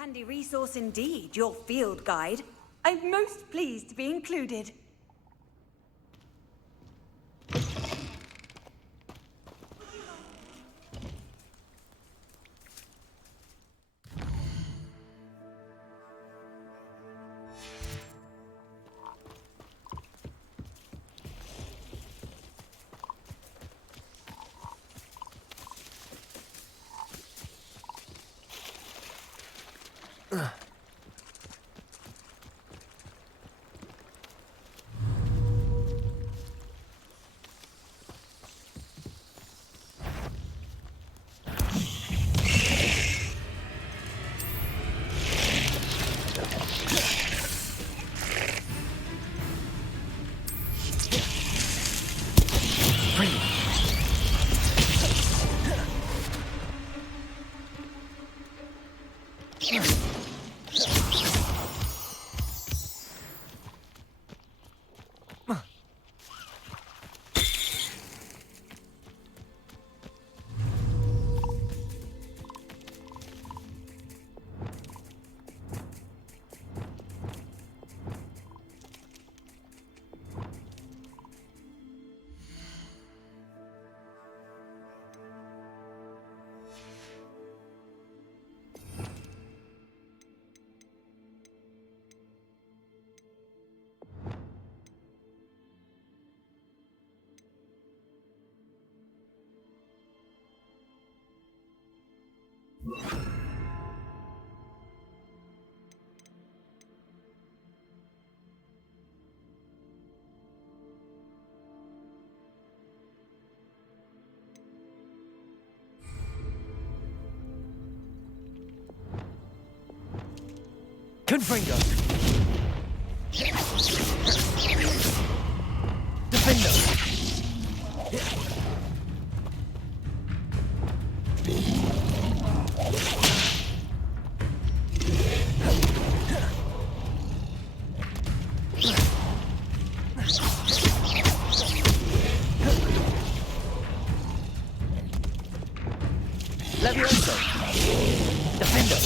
Handy resource indeed, your field guide. I'm most pleased to be included. Confringo! Defendo! Levioso! Defendo!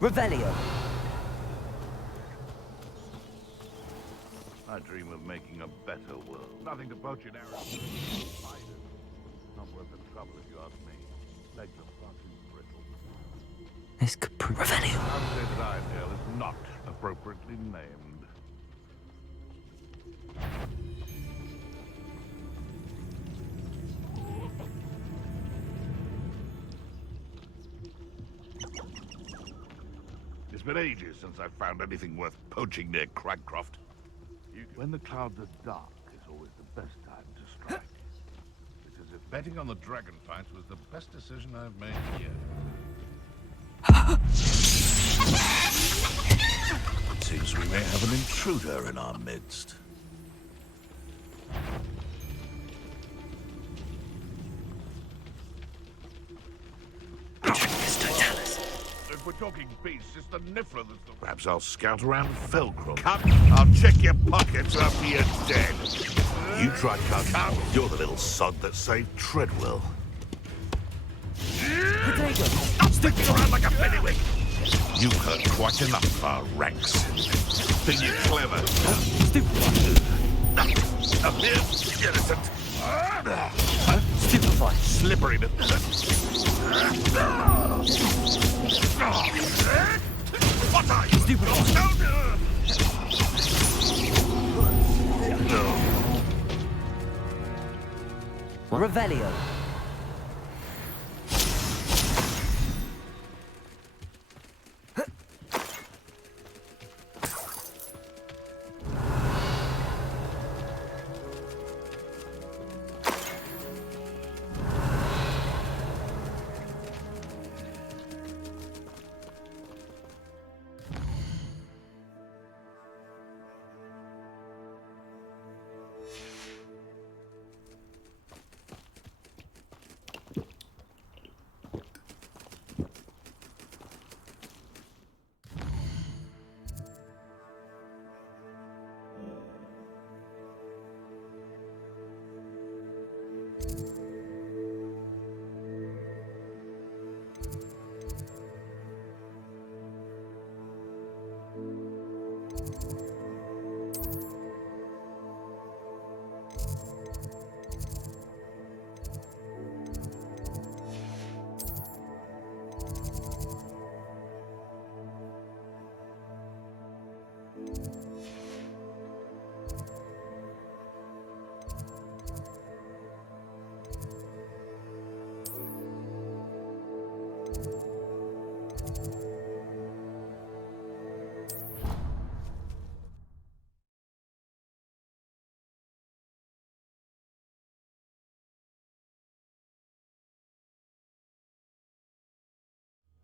Revelio. I dream of making a better world. Nothing to poach an arrow. Not worth the trouble if you ask me. Legs are far too brittle. This could prove Revelio. I'd say that ideal is not appropriately named. It's been ages since I've found anything worth poaching near Cragcroft. When the clouds are dark is always the best time to strike. It's as if betting on the dragon fight was the best decision I've made yet. It seems we may have an intruder in our midst. If we're talking beasts, it's the Nifra that's the... Perhaps I'll scout around Felcrum. Come, I'll check your pockets after you're dead. You try, come. You're the little sod that saved Treadwell. Stop sticking around like a pennywig! You've heard quite enough of our ranks. Think you're clever? Up here, innocent. Stupefy. Slippery to... What are you? Stupefy. Revelio.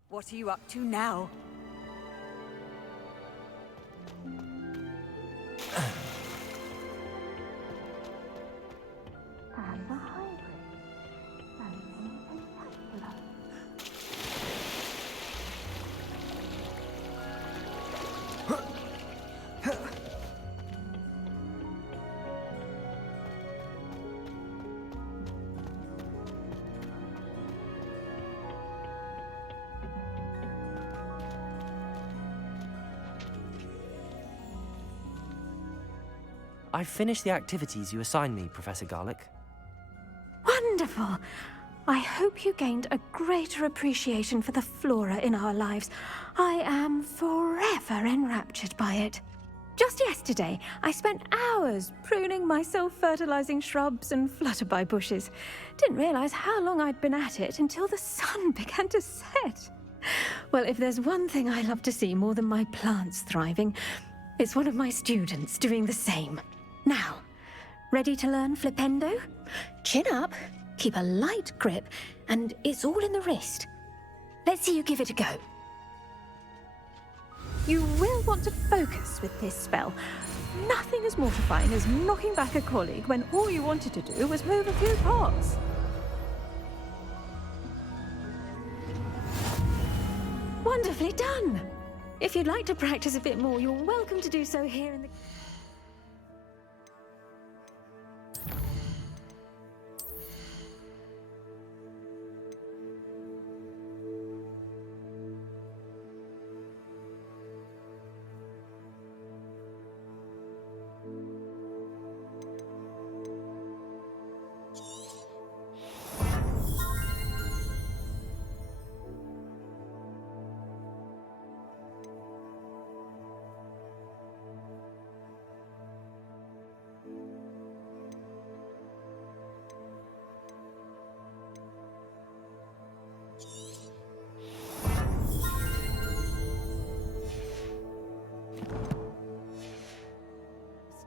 What are you up to now? I finished the activities you assigned me, Professor Garlick. Wonderful! I hope you gained a greater appreciation for the flora in our lives. I am forever enraptured by it. Just yesterday, I spent hours pruning my self-fertilizing shrubs and flutterby bushes. Didn't realize how long I'd been at it until the sun began to set. Well, if there's one thing I love to see more than my plants thriving, it's one of my students doing the same. Now, ready to learn flipendo? Chin up, keep a light grip, and it's all in the wrist. Let's see you give it a go. You will want to focus with this spell. Nothing as mortifying as knocking back a colleague when all you wanted to do was move a few parts. Wonderfully done! If you'd like to practice a bit more, you're welcome to do so here in the...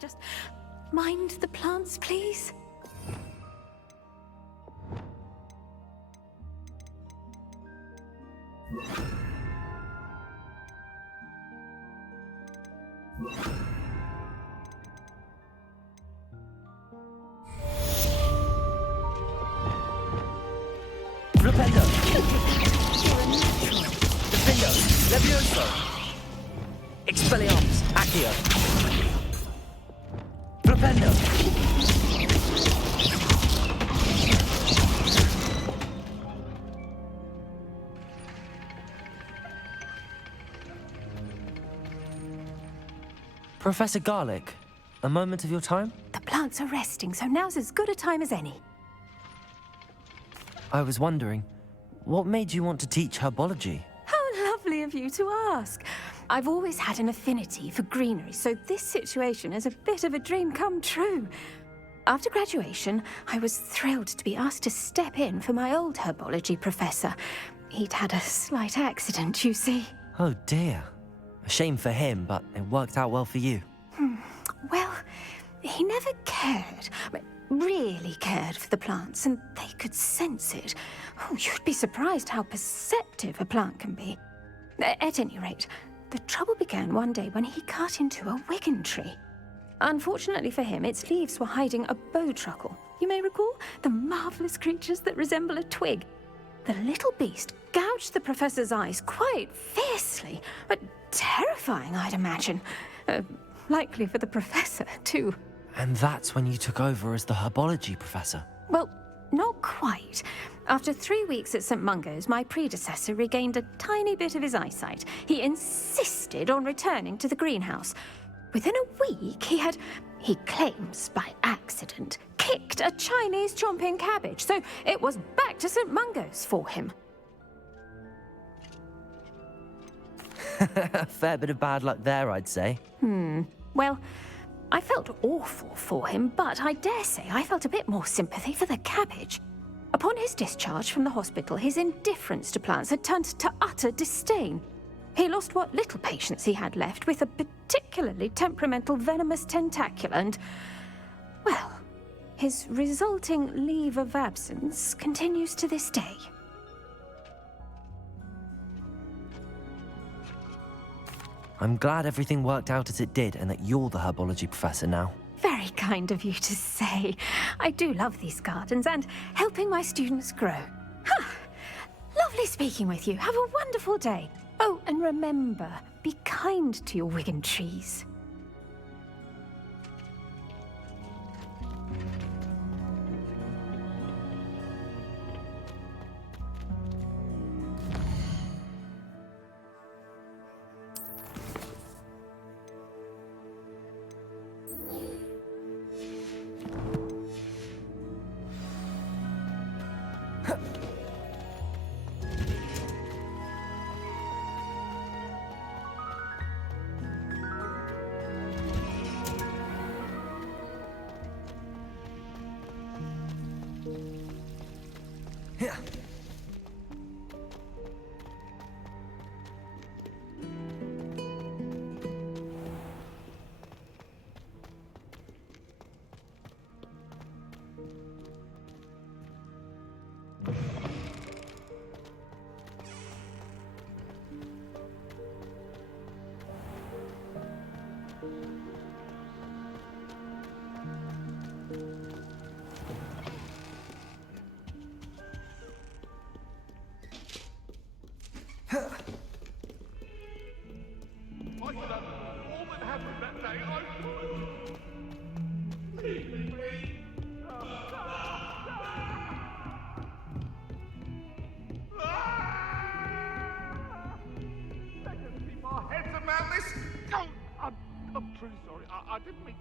Just mind the plants, please. Flipendo! Flipendo! Levioso! Expelliarmus! Accio! Flipendo! Professor Garlick, a moment of your time? The plants are resting, so now's as good a time as any. I was wondering, what made you want to teach herbology? How lovely of you to ask. I've always had an affinity for greenery, so this situation is a bit of a dream come true. After graduation, I was thrilled to be asked to step in for my old herbology professor. He'd had a slight accident, you see. Oh dear. A shame for him, but it worked out well for you. Well, he never cared, really cared for the plants, and they could sense it. Oh, you'd be surprised how perceptive a plant can be. At any rate, the trouble began one day when he cut into a wigan tree. Unfortunately for him, its leaves were hiding a bowtruckle. You may recall the marvelous creatures that resemble a twig. The little beast gouged the professor's eyes quite fiercely, but terrifying, I'd imagine. Likely for the professor, too. And that's when you took over as the herbology professor? Well, not quite. After 3 weeks at St. Mungo's, my predecessor regained a tiny bit of his eyesight. He insisted on returning to the greenhouse. Within a week, he claims by accident, kicked a Chinese chomping cabbage, so it was back to St. Mungo's for him. A fair bit of bad luck there, I'd say. Well, I felt awful for him, but I dare say I felt a bit more sympathy for the cabbage. Upon his discharge from the hospital, his indifference to plants had turned to utter disdain. He lost what little patience he had left with a particularly temperamental venomous tentacula and, well, his resulting leave of absence continues to this day. I'm glad everything worked out as it did and that you're the herbology professor now. Very kind of you to say. I do love these gardens and helping my students grow. Huh. Lovely speaking with you. Have a wonderful day. Oh, and remember, be kind to your Wigan trees. I'm truly sorry. I didn't mean...